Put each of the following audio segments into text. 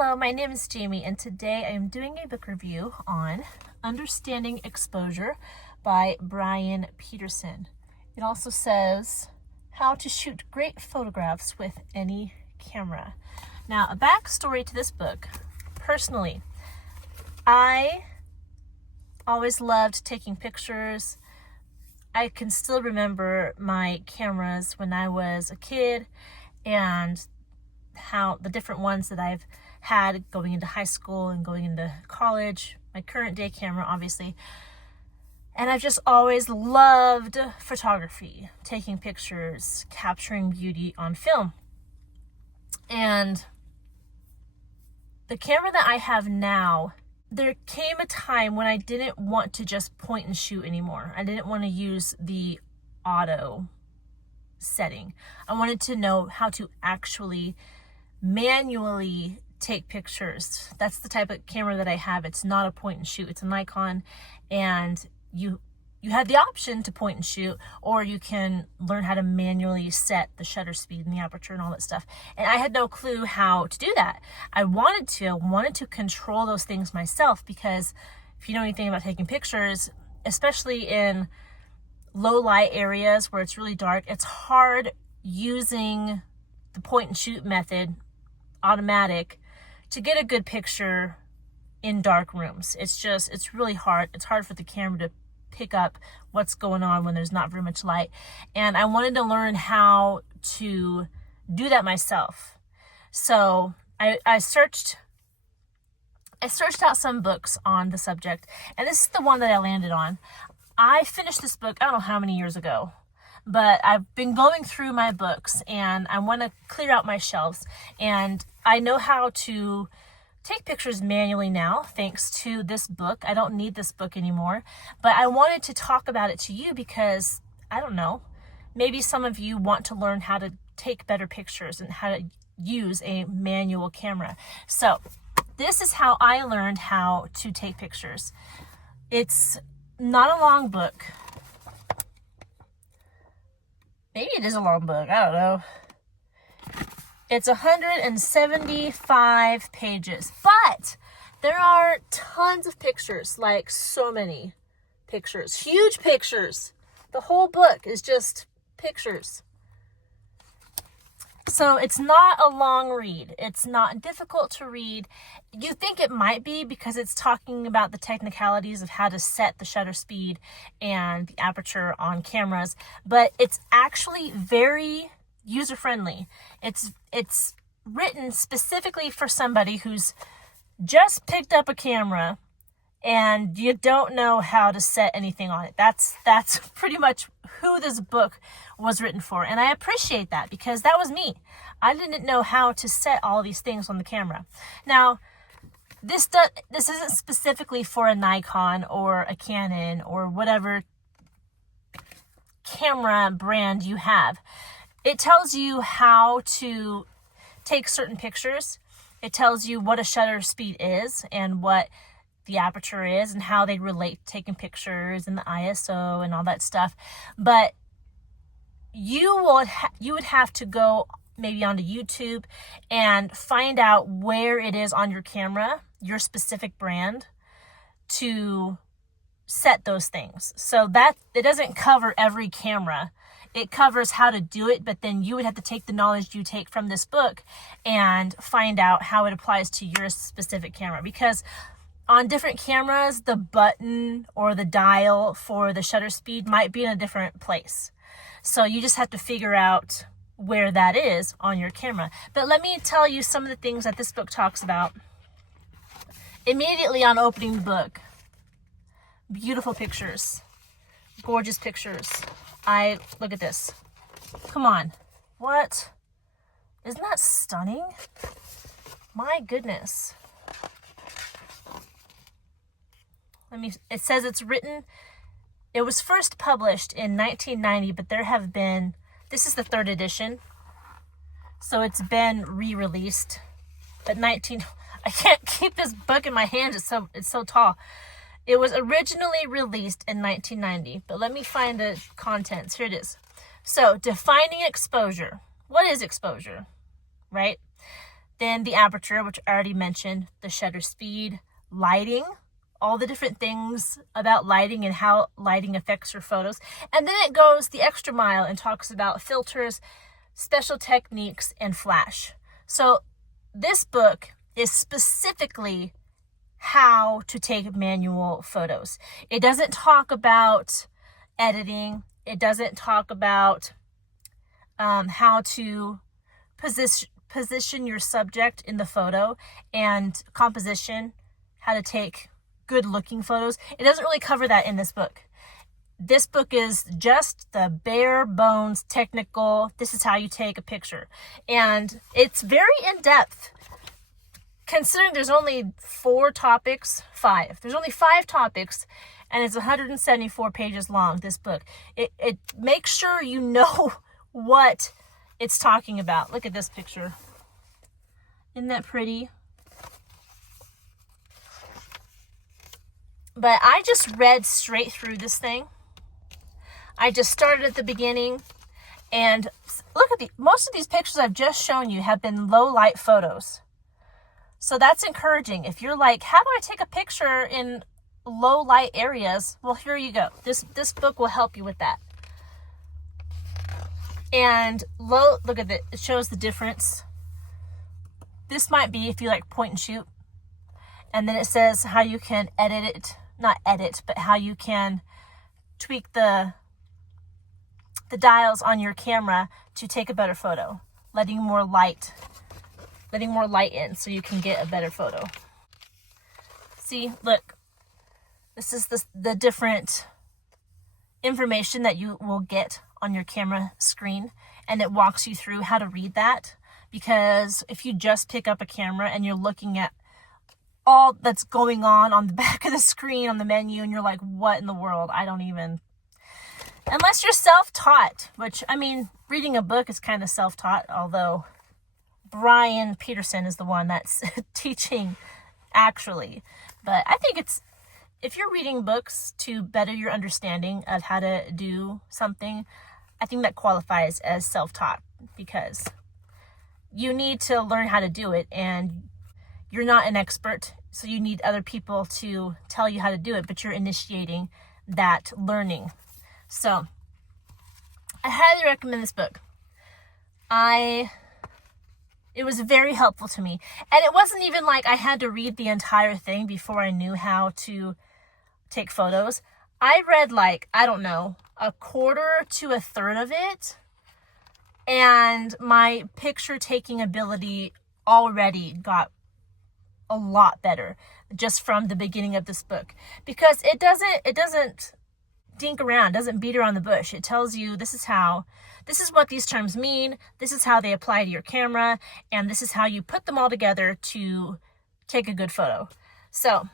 Hello, my name is Jamie, and today I am doing a book review on Understanding Exposure by Bryan Peterson. It also says how to shoot great photographs with any camera. Now, a backstory to this book. Personally, I always loved taking pictures. I can still remember my cameras when I was a kid and how the different ones that I've had going into high school and going into college, my current day camera obviously. And I've just always loved photography, taking pictures, capturing beauty on film. And the camera that I have now, there came a time when I didn't want to just point and shoot anymore. I didn't want to use the auto setting. I wanted to know how to actually manually take pictures. That's the type of camera that I have. It's not a point and shoot. It's a Nikon, and you have the option to point and shoot, or you can learn how to manually set the shutter speed and the aperture and all that stuff. And I had no clue how to do that. I wanted to control those things myself, because if you know anything about taking pictures, especially in low light areas where it's really dark, it's hard using the point and shoot method, automatic, to get a good picture in dark rooms. It's really hard. It's hard for the camera to pick up what's going on when there's not very much light. And I wanted to learn how to do that myself. So I searched out some books on the subject, and this is the one that I landed on. I finished this book, I don't know how many years ago, but I've been going through my books and I want to clear out my shelves, and I know how to take pictures manually now thanks to this book. I don't need this book anymore, but I wanted to talk about it to you because, I don't know, maybe some of you want to learn how to take better pictures and how to use a manual camera. So this is how I learned how to take pictures. It's not a long book. Maybe it is a long book. I don't know. It's 175 pages, but there are tons of pictures, like so many pictures, huge pictures. The whole book is just pictures. So it's not a long read. It's not difficult to read. You think it might be because it's talking about the technicalities of how to set the shutter speed and the aperture on cameras, but it's actually very user-friendly. It's written specifically for somebody who's just picked up a camera and you don't know how to set anything on it. That's pretty much who this book was written for. And I appreciate that, because that was me. I didn't know how to set all these things on the camera. Now, this isn't specifically for a Nikon or a Canon or whatever camera brand you have. It tells you how to take certain pictures. It tells you what a shutter speed is and what the aperture is and how they relate to taking pictures and the ISO and all that stuff. But you would have to go maybe onto YouTube and find out where it is on your camera, your specific brand, to set those things. So that it doesn't cover every camera. It covers how to do it, but then you would have to take the knowledge you take from this book and find out how it applies to your specific camera. Because on different cameras, the button or the dial for the shutter speed might be in a different place. So you just have to figure out where that is on your camera. But let me tell you some of the things that this book talks about. Immediately on opening the book, beautiful pictures, gorgeous pictures. Look at this. Come on. What? Isn't that stunning? My goodness. It says it was first published in 1990, but this is the 3rd edition. So it's been re-released. But I can't keep this book in my hand. It's so tall. It was originally released in 1990, but let me find the contents. Here it is. So, defining exposure. What is exposure, right? Then the aperture, which I already mentioned, the shutter speed, lighting, all the different things about lighting and how lighting affects your photos. And then it goes the extra mile and talks about filters, special techniques, and flash. So this book is specifically how to take manual photos. It doesn't talk about editing. It doesn't talk about how to position your subject in the photo and composition, how to take good looking photos. It doesn't really cover that in this book. This book is just the bare bones technical, this is how you take a picture. And it's very in depth. Considering there's only 5. There's only 5 topics, and it's 174 pages long, this book. It makes sure you know what it's talking about. Look at this picture. Isn't that pretty? But I just read straight through this thing. I just started at the beginning, and look at most of these pictures I've just shown you have been low light photos. So that's encouraging. If you're like, how do I take a picture in low light areas? Well, here you go. This book will help you with that. And look at it. It shows the difference. This might be if you like point and shoot. And then it says how you can edit it. Not edit, but how you can tweak the dials on your camera to take a better photo, letting more light in so you can get a better photo. See, look, this is the different information that you will get on your camera screen, and it walks you through how to read that. Because if you just pick up a camera and you're looking at all that's going on the back of the screen on the menu, and you're like, what in the world? I don't even, unless you're self-taught, which, I mean, reading a book is kind of self-taught, although Bryan Peterson is the one that's teaching actually. But I think if you're reading books to better your understanding of how to do something, I think that qualifies as self-taught, because you need to learn how to do it, and you're not an expert, so you need other people to tell you how to do it, but you're initiating that learning. So I highly recommend this book. It was very helpful to me. And it wasn't even like I had to read the entire thing before I knew how to take photos. I read like, I don't know, a quarter to a third of it, and my picture taking ability already got a lot better just from the beginning of this book, because it doesn't dink around, doesn't beat around the bush. It tells you this is what these terms mean, this is how they apply to your camera, and this is how you put them all together to take a good photo. So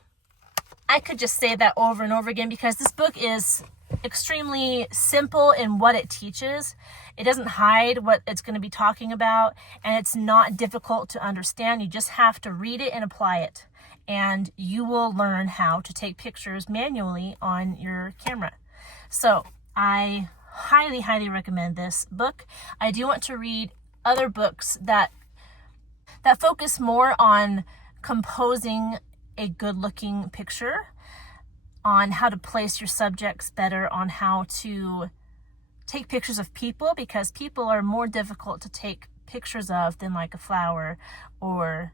I could just say that over and over again, because this book is extremely simple in what it teaches. It doesn't hide what it's going to be talking about, and it's not difficult to understand. You just have to read it and apply it, and you will learn how to take pictures manually on your camera. So I highly, highly recommend this book. I do want to read other books that focus more on composing a good-looking picture, on how to place your subjects better, on how to take pictures of people, because people are more difficult to take pictures of than like a flower or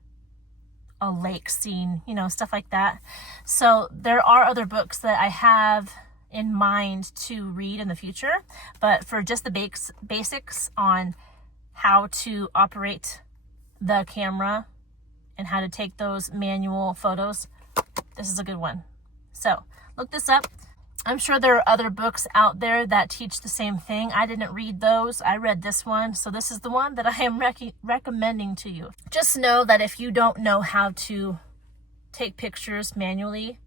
a lake scene, stuff like that. So there are other books that I have in mind to read in the future, but for just the basics on how to operate the camera and how to take those manual photos, this is a good one. So look this up. I'm sure there are other books out there that teach the same thing. I didn't read those. I read this one. So this is the one that I am recommending to you. Just know that if you don't know how to take pictures manually,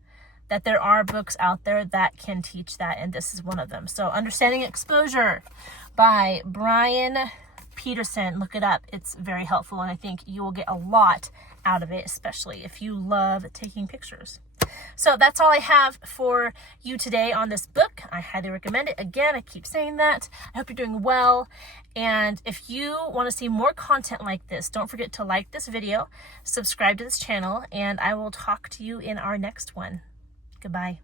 that there are books out there that can teach that, and this is one of them. So Understanding Exposure by Bryan Peterson. Look it up. It's very helpful, and I think you will get a lot out of it, especially if you love taking pictures. So that's all I have for you today on this book. I highly recommend it. Again, I keep saying that. I hope you're doing well. And if you want to see more content like this, don't forget to like this video, subscribe to this channel, and I will talk to you in our next one. Goodbye.